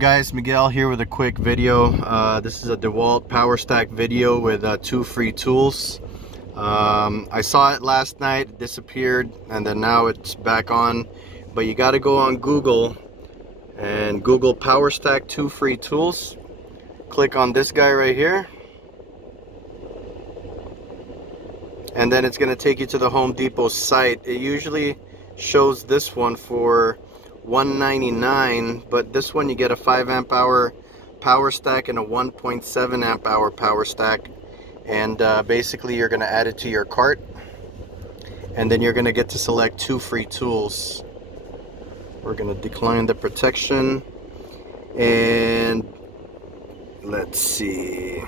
Guys, Miguel here with a quick video. This is a dewalt powerstack video with 2 free tools. I saw it last night, it disappeared, and then now it's back on. But you got to go on Google and Google powerstack 2 free tools. Click on this guy right here, and then it's going to take you to the Home Depot site. It usually shows this one for $199, but this one you get a 5 amp hour power stack and a 1.7 amp hour power stack, and basically you're going to add it to your cart, and then you're going to get to select 2 free tools. We're going to decline the protection, and let's see.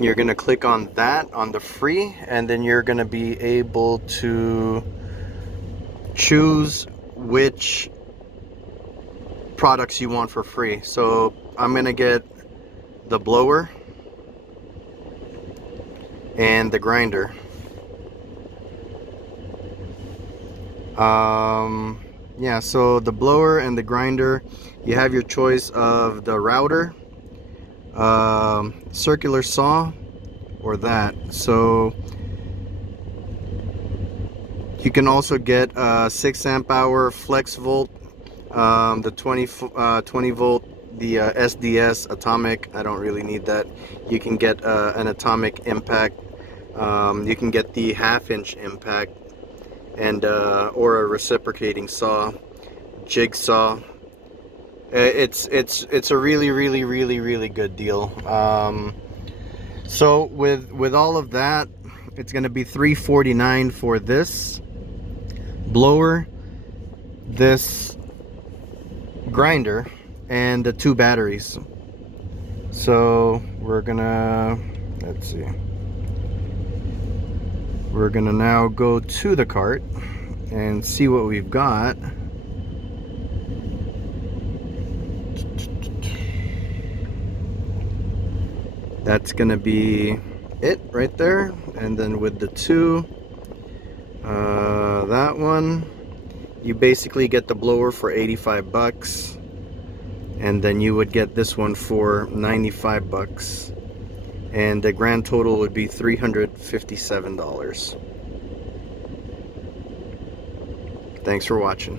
You're going to click on that, on the free, and then you're going to be able to choose which products you want for free. So I'm going to get the blower and the grinder. Yeah, so the blower and the grinder, you have your choice of the router, circular saw, or that. So you can also get a 6 amp hour flex volt, the 20 volt, the SDS atomic. I don't really need that. You can get an atomic impact. You can get the 1/2 inch impact, and or a reciprocating saw, jigsaw. It's a really good deal. So with all of that, it's going to be $349 for this blower, this grinder, and the 2 batteries. So we're gonna, let's see, we're gonna now go to the cart and see what we've got. That's gonna be it right there. And then with the 2, that one, you basically get the blower for 85 bucks, and then you would get this one for 95 bucks, and the grand total would be $357. Thanks for watching.